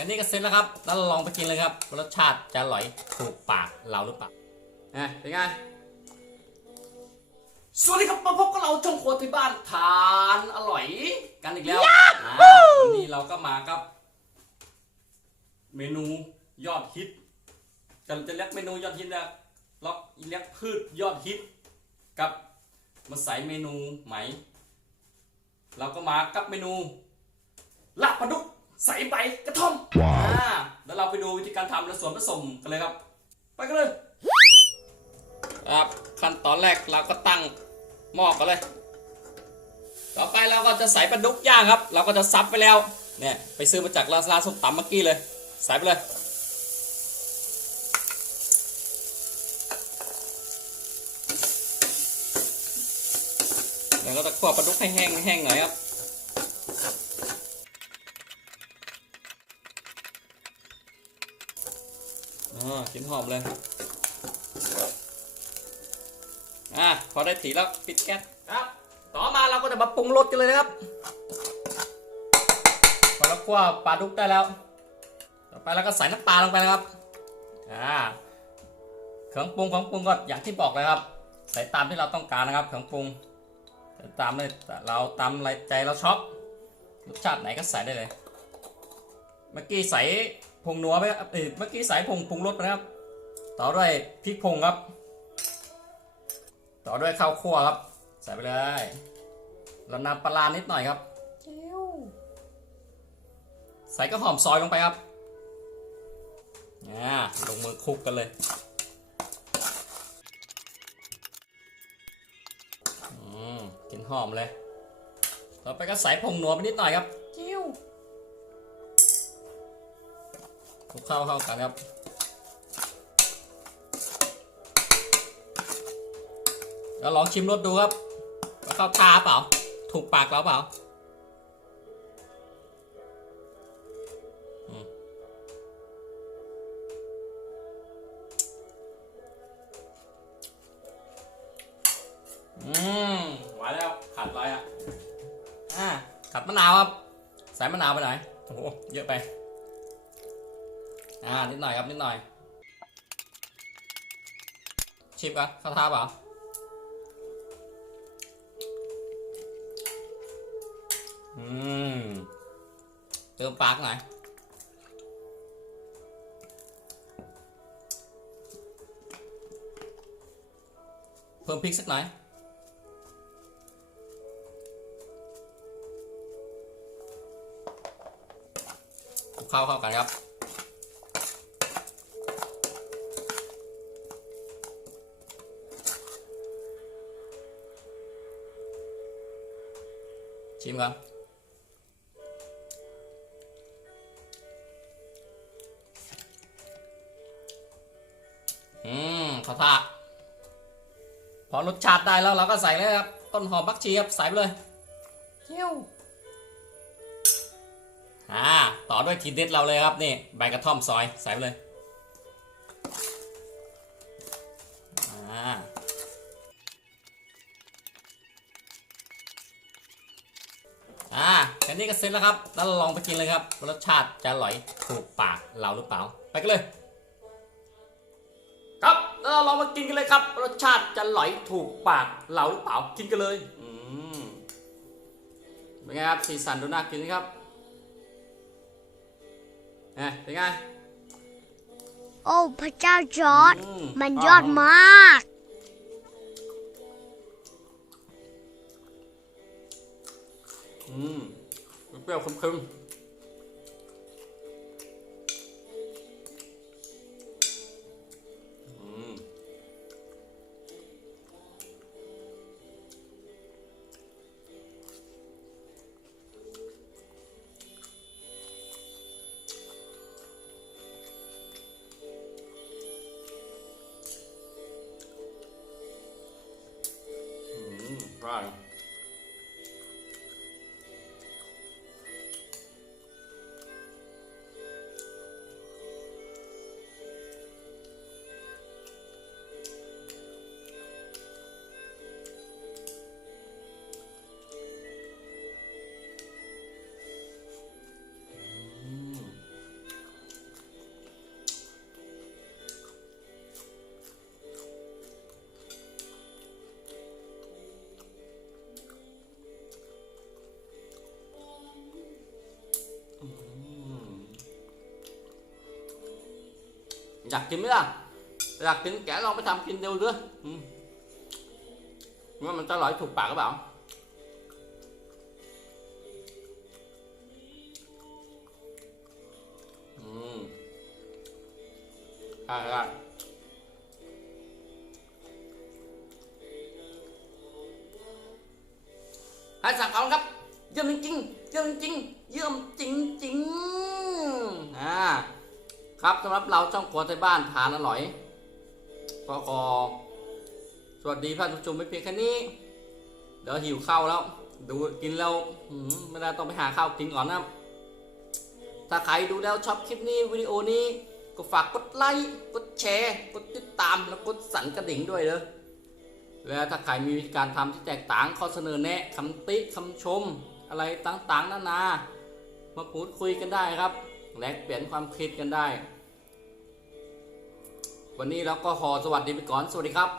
ค่นี้ก็เสร็จแล้วครับแล้วเราลองไปกินเลยครับว่ารสชาติจะอร่อยถูกปากเราหรือเปล่าอะเป็นไงสวัสดีครับมาพบกับเราช่องครัวที่บ้านทานอร่อยกันอีกแล้วอ่าวันนี้เราก็มากับ เมนูยอดฮิตจะจะเรียกเมนูยอดฮิตนะล็อกเรียกพืชยอดฮิตกับมาใส่เมนูไหม เราก็มากับเมนูลาบปลาดุก ใส่ใบกระท่อมอ่าแล้วเราไปดูวิธีการทำและส่วนผสมกันเลยครับ ไปกันเลยครับขั้นตอนแรกเราก็ตั้งหม้อกันเลย ต่อไปเราก็จะใส่ปลาดุกย่างครับ เราก็จะซับไปแล้วเนี่ยไปซื้อมาจากร้านร้านส้มตำเมื่อกี้เลย ใส่ไปเลยแล้วก็จะคั่วปลาดุกให้แห้งแห้งหน่อยครับ อ๋อกินหอมเลย อะพอได้ถีแล้วปิดแก๊สครับ ต่อมาเราก็จะมาปรุงรสกันเลยนะครับพอเราคั่วปลาดุกได้แล้ว ต่อไปเราก็ใส่น้ำตาลงไปนะครับ อ่าเครื่องปรุงของปรุงก็อย่างที่บอกเลยครับ ใส่ตามที่เราต้องการนะครับเครื่องปรุงตามเลยเราตามใจเราชอบรสชาติไหนก็ใส่ได้เลย เมื่อกี้ใส่ ผงนัวไปครับเอ้ยเมื่อกี้ใส่ผงปรุงรสไปนะครับ ต่อด้วยพริกผงครับ ต่อด้วยข้าวคั่วครับ ใส่ไปเลยแล้วน้ำปลาร้านิดหน่อยครับใส่ก็หอมซอยลงไปครับอ่าลงมือคลุกกันเลยอืมกลินหอมเลย ต่อไปก็ใส่ผงนัวไปนิดหน่อยครับ คลุกเข้าเข้ากันครับแล้วลองชิมรสดูครับว่าเข้าทาเปล่า ถูกปากเราเปล่าอืมอืมหวานแล้วขาดอะไรอะอ่าขัดมะนาวครับ ใส่มะนาวไปหน่อยโอ้โหเยอะไป อ่านิดหน่อยครับนิดหน่อย ชิมกันเข้าท่าเปล่าอืมเติมปากหน่อยเพิ่มพริกสักหน่อยเข้าเข้ากันครับ ชิมก่อนอืมขอท่าพอรสชาติได้แล้วเราก็ใส่เลยครับ ต้นหอมบักชีครับใส่ไปเลยเจียวอ่าต่อด้วยทีเด็ดเราเลยครับนี่ใบกระท่อมซอยใส่ไปเลย อ่าแค่นี้ก็เสร็จแล้วครับ แล้วเราลองไปกินเลยครับว่ารสชาติจะอร่อยถูกปากเราหรือเปล่า ไปกันเลย ครับ แล้วเราลองมากินกันเลยครับ รสชาติจะอร่อยถูกปากเราหรือเปล่า กินกันเลย อืม เป็นไงครับสีสันดูน่ากินนะครับเอ๊ะเป็นไง โอ้พระเจ้าจอร์ดอืมมันยอดมาก อืมเปรี้ยวๆเค็มๆอืมอืมร่าง อยากกินไหมล่ะอยากกินแกลองไปทำกินเดียวเด้ออืมว่ ครับสำหรับเราช่องครัวไทยบ้านทานอร่อยก็ขอสวัสดีท่านผู้ชมไม่เพียงแค่นี้ เดี๋ยวหิวข้าวแล้ว ดูกินแล้วมไม่ได้ต้องไปหาข้าวกินก่อนนะครับถ้าใครดูแล้วชอบคลิปนี้วิดีโอนี้ก็ฝากกดไลค์กดแชร์ กดติดตามแล้วกดสั่นกระดิ่งด้วยเลยแล้วถ้าใครมีวิธีการทำที่แตกต่างข้อเสนอแนะคำติคำชม อะไรต่างๆนานา มาพูดคุยกันได้ครับ แลกเปลี่ยนความคิดกันได้ วันนี้เราก็ขอสวัสดีไปก่อน สวัสดีครับ